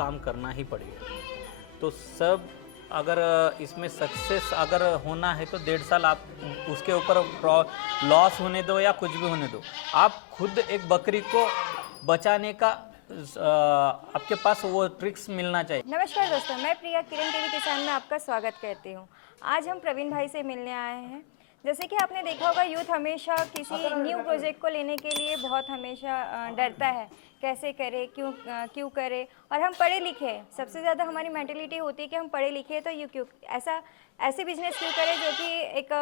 काम करना ही पड़ेगा। तो सब अगर इसमें सक्सेस अगर होना है तो 1.5 साल आप उसके ऊपर लॉस होने दो या कुछ भी होने दो, आप खुद एक बकरी को बचाने का आपके पास वो ट्रिक्स मिलना चाहिए। नमस्कार दोस्तों, मैं प्रिया किरण टीवी किसान में आपका स्वागत करती हूँ। आज हम प्रवीण भाई से मिलने आए हैं। जैसे कि आपने देखा होगा, यूथ हमेशा किसी न्यू प्रोजेक्ट को लेने के लिए बहुत हमेशा डरता है, कैसे करे, क्यों करे। और हम पढ़े लिखे हैं, सबसे ज़्यादा हमारी मेंटेलिटी होती है कि हम पढ़े लिखे हैं तो ये क्यों ऐसे बिजनेस क्यों करें जो कि एक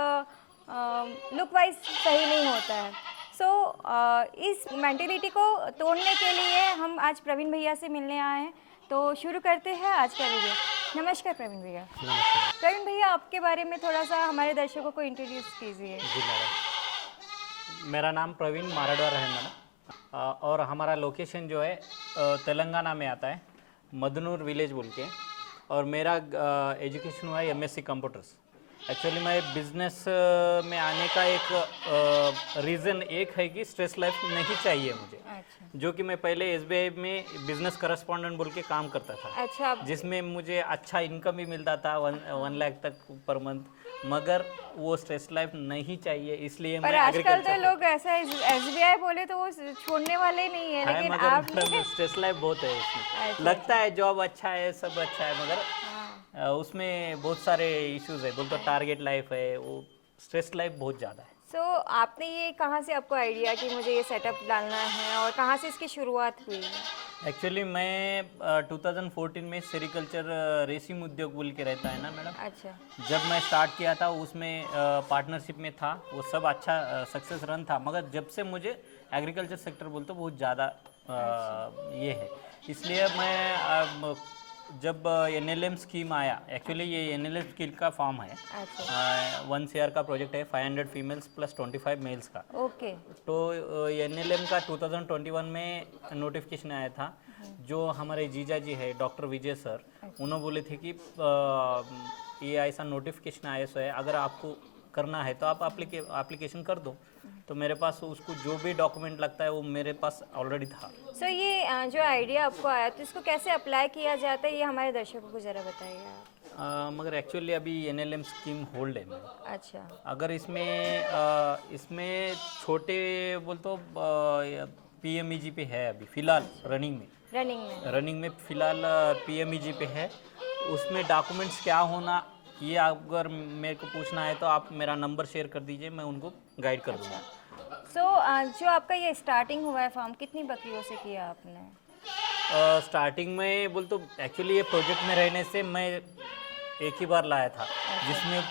लुक वाइज सही नहीं होता है। इस मेंटेलिटी को तोड़ने के लिए हम आज प्रवीण भैया से मिलने आए हैं। तो शुरू करते हैं आज का वीडियो। नमस्कार प्रवीण भैया। नमस्ते। प्रवीण भैया, आपके बारे में थोड़ा सा हमारे दर्शकों को इंट्रोड्यूस कीजिए। जी मैडम, मेरा नाम प्रवीण मारडवार है मैडम, और हमारा लोकेशन जो है तेलंगाना में आता है, मदनूर विलेज बोल के। और मेरा एजुकेशन हुआ है एमएससी कंप्यूटर्स। एक्चुअली मैं बिज़नेस में आने का एक रीज़न एक है कि स्ट्रेस लाइफ नहीं चाहिए मुझे। अच्छा जो कि मैं पहले एसबीआई में बिजनेस करस्पॉन्डेंट बोल के काम करता था, अच्छा। जिसमें मुझे अच्छा इनकम भी मिलता था 1 लाख तक पर मंथ, मगर वो स्ट्रेस लाइफ नहीं चाहिए, इसलिए पर मैं आजकल तो एग्रीकल्चर लोग ऐसा एसबीआई बोले तो वो छोड़ने वाले ही नहीं है, है, लेकिन मगर आपने स्ट्रेस लाइफ बहुत है उसमें। अच्छा, लगता है जॉब अच्छा है, सब अच्छा है, मगर हाँ। उसमें बहुत सारे इश्यूज है। बोल तो टारगेट लाइफ है, वो स्ट्रेस लाइफ बहुत ज़्यादा है। आपने ये कहाँ से आपको आइडिया कि मुझे ये सेटअप डालना है और कहाँ से इसकी शुरुआत हुई? एक्चुअली मैं 2014 में सेरिकल्चर रेसिंग उद्योग बोल के रहता है ना मैडम, अच्छा जब मैं स्टार्ट किया था उसमें पार्टनरशिप में था, वो सब अच्छा सक्सेस रन था। मगर जब से मुझे एग्रीकल्चर सेक्टर बोलते बहुत ज़्यादा ये है, इसलिए मैं जब NLM स्कीम आया, एक्चुअली ये NLM स्कीम का फॉर्म है, अच्छा 1 CR का प्रोजेक्ट है, 500 फीमेल्स प्लस 25 मेल्स का। ओके। तो NLM का 2021 में नोटिफिकेशन आया था। जो हमारे जीजा जी है डॉक्टर विजय सर, उन्होंने बोले थे कि ये ऐसा नोटिफिकेशन आया है, अगर आपको करना है तो आप एप्लीकेशन कर दो। तो मेरे पास उसको जो भी डॉक्यूमेंट लगता है वो मेरे पास ऑलरेडी था। ये जो आइडिया आपको आया तो इसको कैसे अप्लाई किया जाता है, ये हमारे दर्शकों को ज़रा बताइए आप। मगर एक्चुअली अभी NLM स्कीम होल्ड है मैम। अच्छा अगर इसमें छोटे बोल तो PMEG पे है अभी फ़िलहाल रनिंग में फ़िलहाल PMEG पे है। उसमें डॉक्यूमेंट्स क्या होना, ये अगर मेरे को पूछना है तो आप मेरा नंबर शेयर कर दीजिए, मैं उनको गाइड कर दूँगा। जो आपका ये स्टार्टिंग हुआ है फार्म, कितनी बकरियों से किया आपने? स्टार्टिंग में बोल तो एक्चुअली ये प्रोजेक्ट में रहने से मैं एक ही बार लाया था, जिसमें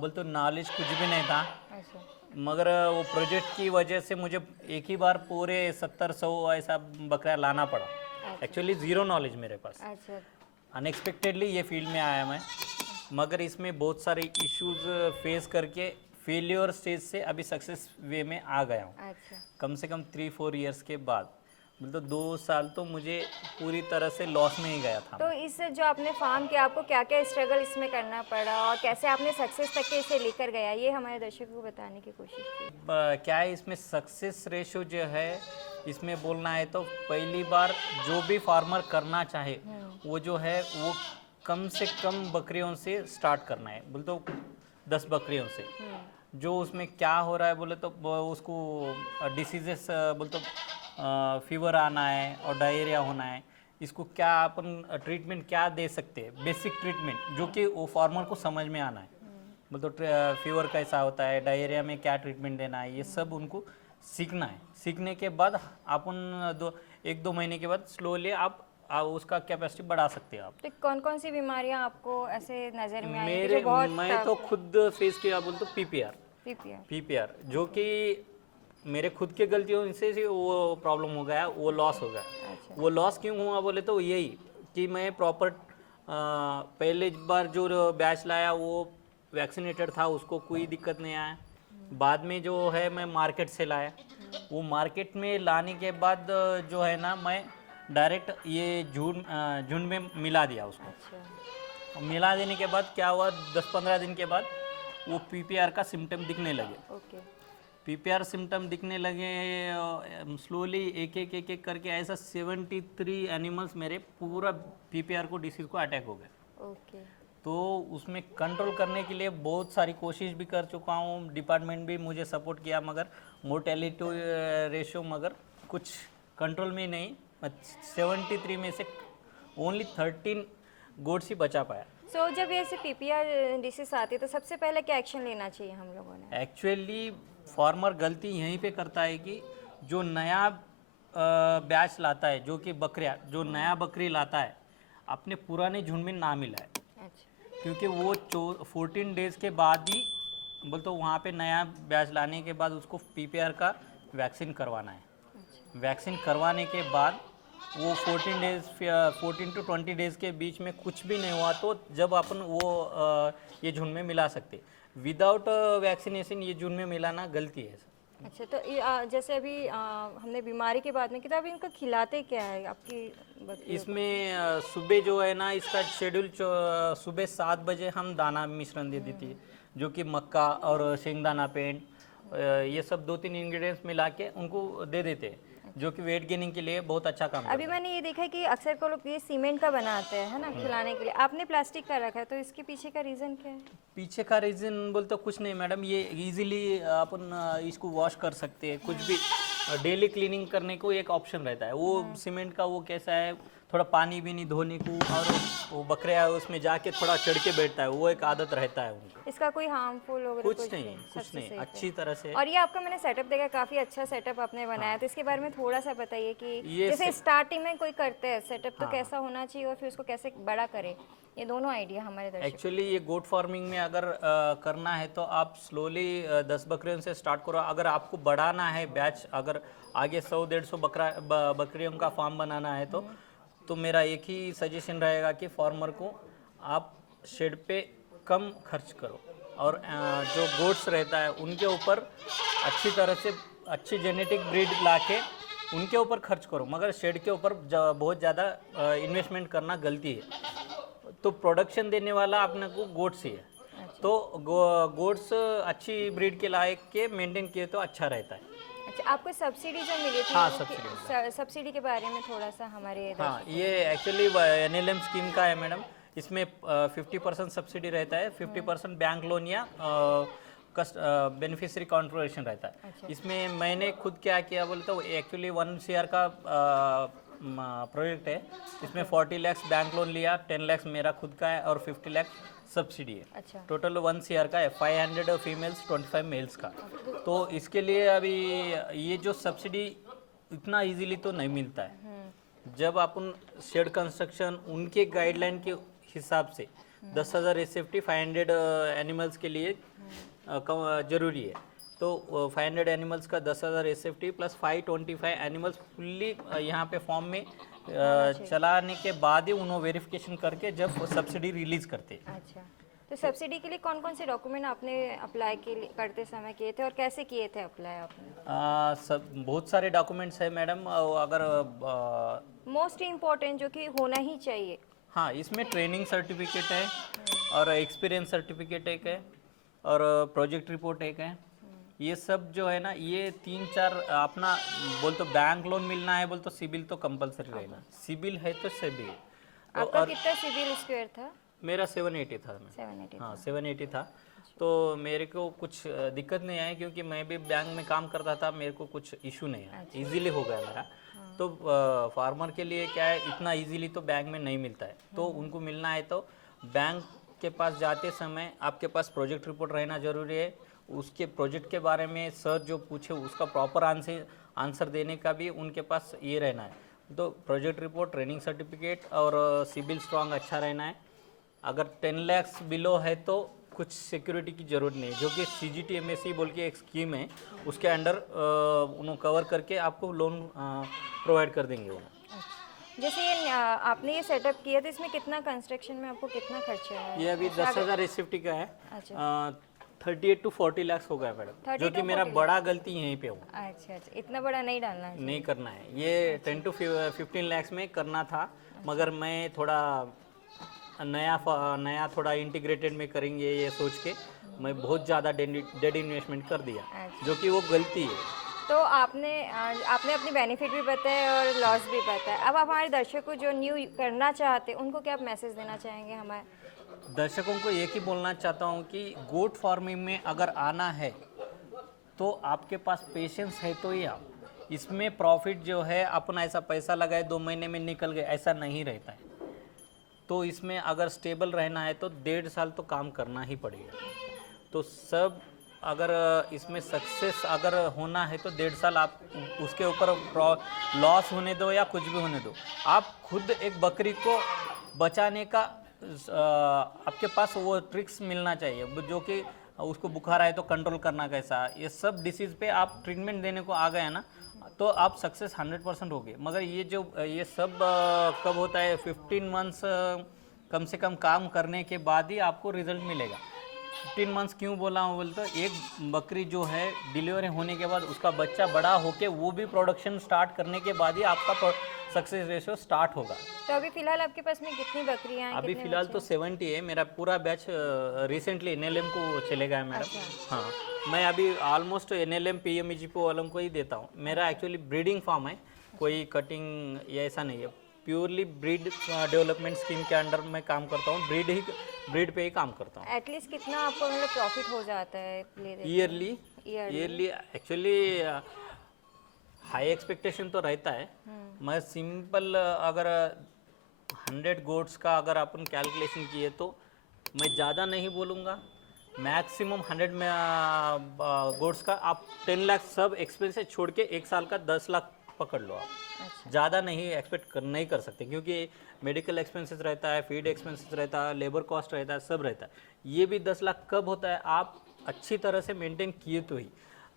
बोल तो नॉलेज कुछ भी नहीं था। अच्छा मगर वो प्रोजेक्ट की वजह से मुझे एक ही बार पूरे 70-100 ऐसा बकरा लाना पड़ा। एक्चुअली ज़ीरो नॉलेज मेरे पास, अच्छा अनएक्सपेक्टेडली ये फील्ड में आया मैं। मगर इसमें बहुत सारे इश्यूज फेस करके फेलियर स्टेज से अभी सक्सेस वे में आ गया हूँ। अच्छा। कम से कम 3-4 ईयर्स के बाद, मतलब 2 साल तो मुझे पूरी तरह से लॉस में ही गया था। तो इस जो आपने फार्म किया, आपको क्या क्या स्ट्रगल इसमें करना पड़ा और कैसे आपने सक्सेस तक के इसे लेकर गया, ये हमारे दर्शकों को बताने की कोशिश की। क्या है इसमें सक्सेस रेशो जो है, इसमें बोलना है तो पहली बार जो भी फार्मर करना चाहे वो जो है वो कम से कम बकरियों से स्टार्ट करना है। बोल तो 10 बकरियों से, जो उसमें क्या हो रहा है बोले तो उसको डिसीजेस बोल तो फीवर आना है और डायरिया होना है, इसको क्या अपन ट्रीटमेंट क्या दे सकते हैं, बेसिक ट्रीटमेंट जो कि वो फार्मर को समझ में आना है। मतलब फीवर कैसा होता है, डायरिया में क्या ट्रीटमेंट देना है, ये सब उनको सीखना है। सीखने के बाद अपन 1-2 महीने के बाद स्लोली आप उसका कैपेसिटी बढ़ा सकते हैं आप। तो कौन कौन सी बीमारियां आपको ऐसे नज़र में आई मेरे जो बहुत मैं तो खुद फेस किया बोल तो PPR, जो कि मेरे खुद के गलतियों से ही वो प्रॉब्लम हो गया, वो लॉस हो गया। अच्छा वो लॉस क्यों हुआ बोले तो यही कि मैं प्रॉपर पहले बार जो बैच लाया वो वैक्सीनेटेड था, उसको कोई दिक्कत नहीं आया। बाद में जो है मैं मार्केट से लाया, वो मार्केट में लाने के बाद जो है ना, मैं डायरेक्ट ये झुंड में मिला दिया उसको। अच्छा मिला देने के बाद क्या हुआ, 10-15 दिन के बाद वो PPR का सिम्टम दिखने लगे। ओके पीपीआर सिम्टम दिखने लगे स्लोली एक एक करके ऐसा 73 एनिमल्स मेरे पूरा पीपीआर को डिसीज़ को अटैक हो गए। ओके। तो उसमें कंट्रोल करने के लिए बहुत सारी कोशिश भी कर चुका हूँ, डिपार्टमेंट भी मुझे सपोर्ट किया, मगर मोर्टेलिटी रेशियो मगर कुछ कंट्रोल में नहीं। 73 में से ओनली 13 गोड्स ही बचा पाया। सो जब ये ऐसे पीपीआर डिसीज आती है तो सबसे पहले क्या एक्शन लेना चाहिए हम लोगों ने? एक्चुअली फार्मर गलती यहीं पे करता है कि जो नया बैच लाता है, जो कि बकरियाँ, जो नया बकरी लाता है, अपने पुराने झुंड में ना मिला है, अच्छा। क्योंकि वो 14 डेज़ के बाद ही बोल तो वहाँ पे नया बैच लाने के बाद उसको पीपीआर का वैक्सीन करवाना है। वैक्सीन करवाने के बाद वो 14 to 20 डेज़ के बीच में कुछ भी नहीं हुआ तो जब अपन वो ये झुंड में मिला सकते। विदाउट वैक्सीनेशन ये झुंड में मिलाना गलती है। अच्छा, तो जैसे अभी हमने बीमारी के बाद में कि तो अभी इनको खिलाते क्या है आपकी बकरियों को? इसमें सुबह जो है ना, इसका शेड्यूल सुबह 7 बजे हम दाना मिश्रण दे देती है, जो कि मक्का और शेंगदाना पेंट ये सब 2-3 इंग्रेडिएंट्स मिला के उनको दे देते हैं, जो कि वेट गेनिंग के लिए बहुत अच्छा काम करता अभी मैंने ये देखा है कि अक्सर को लोग ये सीमेंट का बनाते हैं, है ना, खिलाने के लिए। आपने प्लास्टिक का रखा है, तो इसके पीछे का रीज़न क्या है? पीछे का रीज़न बोलते कुछ नहीं मैडम, ये इजीली अपन इसको वॉश कर सकते हैं। कुछ भी डेली क्लीनिंग करने को एक ऑप्शन रहता है। वो सीमेंट का वो कैसा है, थोड़ा पानी भी नहीं धोने को, और वो बकरिया उसमें जाके थोड़ा चढ़ के बैठता है, वो एक आदत रहता है उनको। इसका कोई हार्मफुल वगैरह कुछ नहीं, कुछ सबसे नहीं, safe है। अच्छी तरह से। और ये आपका मैंने सेटअप देखा, काफ़ी अच्छा सेटअप आपने बनाया, तो इसके बारे में थोड़ा सा बताइए कि ये जैसे स्टार्टिंग में कोई करते हैं सेटअप, तो हाँ। कैसा होना चाहिए और फिर उसको कैसे बड़ा करे, ये दोनों आइडिया हमारे दर्शक। एक्चुअली ये गोट फार्मिंग में अगर करना है तो आप स्लोली 10 बकरियों से स्टार्ट करो। अगर आपको बढ़ाना है बैच, अगर आगे 100-150 बकरियों का फार्म बनाना है तो मेरा एक ही सजेशन रहेगा कि फार्मर को आप शेड पे कम खर्च करो, और जो गोट्स रहता है उनके ऊपर अच्छी तरह से अच्छी जेनेटिक ब्रीड लाके उनके ऊपर खर्च करो, मगर शेड के ऊपर बहुत ज़्यादा इन्वेस्टमेंट करना गलती है। तो प्रोडक्शन देने वाला अपने को गोट्स ही है। तो गोट्स अच्छी ब्रीड के लायक के मेंटेन किए तो अच्छा रहता है। अच्छा, आपको सब्सिडी जो मिली थी, हाँ, वो सब्सिडी के बारे में थोड़ा सा हमारे हाँ, ये एक्चुअली NLM स्कीम का है मैडम। इसमें 50% सब्सिडी रहता है, 50% बैंक लोन या बेनिफिशियरी कॉन्ट्रीब्यूशन रहता है। अच्छा। इसमें मैंने खुद क्या किया बोले तो एक्चुअली 1 CR का प्रोजेक्ट है। इसमें 40 लाख बैंक लोन लिया, 10 लाख मेरा खुद का है और 50 लाख सब्सिडी है। अच्छा। टोटल 1 CR का है, 500 फीमेल्स 25 मेल्स का। तो इसके लिए अभी ये जो सब्सिडी इतना इजीली तो नहीं मिलता है। जब अपन शेड कंस्ट्रक्शन उनके गाइडलाइन के हिसाब से 10,000 SFT 500 एनिमल्स के लिए ज़रूरी है। तो 500 एनिमल्स का 10,000 SFT प्लस 525 एनिमल्स फुल्ली यहाँ पे फॉर्म में चलाने के बाद ही उन्होंने वेरिफिकेशन करके जब सब्सिडी रिलीज करते हैं। अच्छा, तो सब्सिडी के लिए कौन कौन से डॉक्यूमेंट आपने अप्लाई करते समय किए थे और कैसे किए थे अप्लाई आपने? सब बहुत सारे डॉक्यूमेंट्स है मैडम। अगर मोस्ट इम्पोर्टेंट जो कि होना ही चाहिए। हाँ, इसमें ट्रेनिंग सर्टिफिकेट है और एक्सपीरियंस सर्टिफिकेट एक है और प्रोजेक्ट रिपोर्ट एक है। ये सब जो है ना, ये 3-4 अपना बोल तो बैंक लोन मिलना है बोल तो सिबिल तो कंपलसरी रहेगा। सिबिल है तो सिबिल। आपका कितना सिबिल स्क्वायर था? मेरा 780 था। 780। हाँ, 780 था। तो मेरे को कुछ दिक्कत नहीं आई, क्योंकि मैं भी बैंक में काम करता था, मेरे को कुछ इशू नहीं है, इजीली हो गया मेरा। तो फार्मर के लिए क्या है, इतना इजीली तो बैंक में नहीं मिलता है। तो उनको मिलना है तो बैंक के पास जाते समय आपके पास प्रोजेक्ट रिपोर्ट रहना ज़रूरी है। उसके प्रोजेक्ट के बारे में सर जो पूछे उसका प्रॉपर आंसर देने का भी उनके पास ये रहना है। तो प्रोजेक्ट रिपोर्ट, ट्रेनिंग सर्टिफिकेट और सिबिल स्ट्रॉन्ग अच्छा रहना है। अगर 10 लाख बिलो है तो कुछ सिक्योरिटी की ज़रूरत नहीं है, जो कि CGT MSE बोल के एक स्कीम है, उसके अंडर उन्होंने कवर करके आपको लोन प्रोवाइड कर देंगे वो। जैसे ये आपने ये सेटअप किया तो इसमें कितना कंस्ट्रक्शन में आपको कितना खर्चा है? ये अभी 10,000 SFT का है। अच्छा। 38 to 40 लाख हो गया मैडम, 30 जो कि to मेरा 40 बड़ा गलती यहीं पे हो। अच्छा, इतना बड़ा नहीं डालना है। नहीं करना है, ये 10 to 15 लाख में करना था, मगर मैं थोड़ा नया थोड़ा इंटीग्रेटेड में करेंगे ये सोच के मैं बहुत ज़्यादा डेड इन्वेस्टमेंट कर दिया, अच्छा। जो कि वो गलती है। तो आपने आपने अपनी बेनिफिट भी बताए और लॉस भी बताए। अब आप हमारे दर्शकों जो न्यू करना चाहते हैं उनको क्या आप मैसेज देना चाहेंगे हमारे? दर्शकों को एक ही बोलना चाहता हूँ कि गोट फार्मिंग में अगर आना है तो आपके पास पेशेंस है तो ही आप इसमें प्रॉफिट जो है अपना ऐसा पैसा लगाए 2 महीने में निकल गए ऐसा नहीं रहता है। तो इसमें अगर स्टेबल रहना है तो 1.5 साल तो काम करना ही पड़ेगा। तो सब अगर इसमें सक्सेस अगर होना है तो 1.5 साल आप उसके ऊपर लॉस होने दो या कुछ भी होने दो, आप खुद एक बकरी को बचाने का आपके पास वो ट्रिक्स मिलना चाहिए, जो कि उसको बुखार आए तो कंट्रोल करना कैसा, ये सब डिसीज़ पे आप ट्रीटमेंट देने को आ गए ना तो आप सक्सेस 100% होगे। मगर ये जो ये सब कब होता है 15 मंथ्स कम से कम काम करने के बाद ही आपको रिजल्ट मिलेगा। 15 मंथ्स क्यों बोला हूँ बोल तो एक बकरी जो है डिलीवरी होने के बाद उसका बच्चा बड़ा होके वो भी प्रोडक्शन स्टार्ट करने के बाद ही आपका सक्सेस रेशियो स्टार्ट होगा। तो अभी फिलहाल आपके पास में कितनी बकरियां हैं? अभी कितने फिलहाल बच्चे तो हैं? 70 है, मेरा पूरा बैच रिसेंटली एनएलएम को चले गया मैडम। अच्छा। हाँ, मैं अभी ऑलमोस्ट एनएलएम पीएमईजीपी वालों को ही देता हूँ। मेरा एक्चुअली ब्रीडिंग फार्म है, कोई कटिंग या ऐसा नहीं है, प्योरली ब्रीड डेवलपमेंट स्कीम के अंडर मैं काम करता हूँ, ब्रीड पे ही काम करता हूँ। एटलीस्ट कितना आपको मतलब प्रॉफिट हो जाता है yearly yearly? Actually high expectation तो रहता है। मैं सिंपल अगर 100 गोट्स का अगर अपन कैलकुलेशन किए तो मैं ज़्यादा नहीं बोलूँगा, मैक्सिमम 100 में गोट्स का आप 10 लाख सब एक्सपेंसेस छोड़ के 1 साल का 10 लाख पकड़ लो आप। अच्छा। ज़्यादा नहीं नहीं कर सकते, क्योंकि मेडिकल एक्सपेंसेस रहता है, फीड एक्सपेंसेस रहता है, लेबर कॉस्ट रहता है, सब रहता है। ये भी 10 लाख कब होता है आप अच्छी तरह से मेंटेन किए तो ही।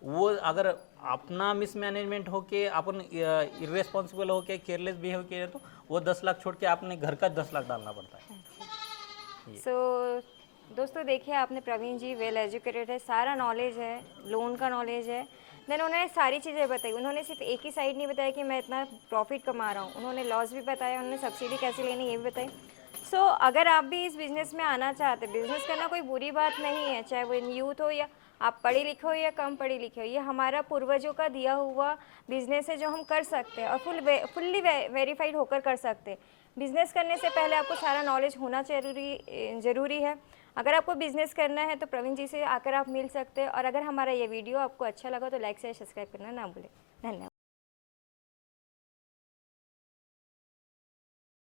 वो अगर अपना मिसमैनेजमेंट हो के अपन इरेस्पॉन्सिबल हो के केयरलेस बिहेव किए तो वो 10 लाख छोड़ के आपने घर का 10 लाख डालना पड़ता है। सो दोस्तों देखिए, आपने प्रवीण जी वेल एजुकेटेड है, सारा नॉलेज है, लोन का नॉलेज है, देन उन्होंने सारी चीज़ें बताई। उन्होंने सिर्फ एक ही साइड नहीं बताया कि मैं इतना प्रॉफिट कमा रहा हूँ, उन्होंने लॉस भी बताया, उन्होंने सब्सिडी कैसे लेनी ये भी बताई। सो अगर आप भी इस बिज़नेस में आना चाहते हैं, बिज़नेस करना कोई बुरी बात नहीं है, चाहे वो यूथ हो या आप पढ़े लिखे हो या कम पढ़े लिखे हो, ये हमारा पूर्वजों का दिया हुआ बिज़नेस है जो हम कर सकते हैं और फुल्ली वेरीफाइड होकर कर सकते हैं। बिज़नेस करने से पहले आपको सारा नॉलेज होना ज़रूरी है। अगर आपको बिज़नेस करना है तो प्रवीण जी से आकर आप मिल सकते हैं। और अगर हमारा ये वीडियो आपको अच्छा लगा तो लाइक शेयर सब्सक्राइब करना ना भूलें। धन्यवाद।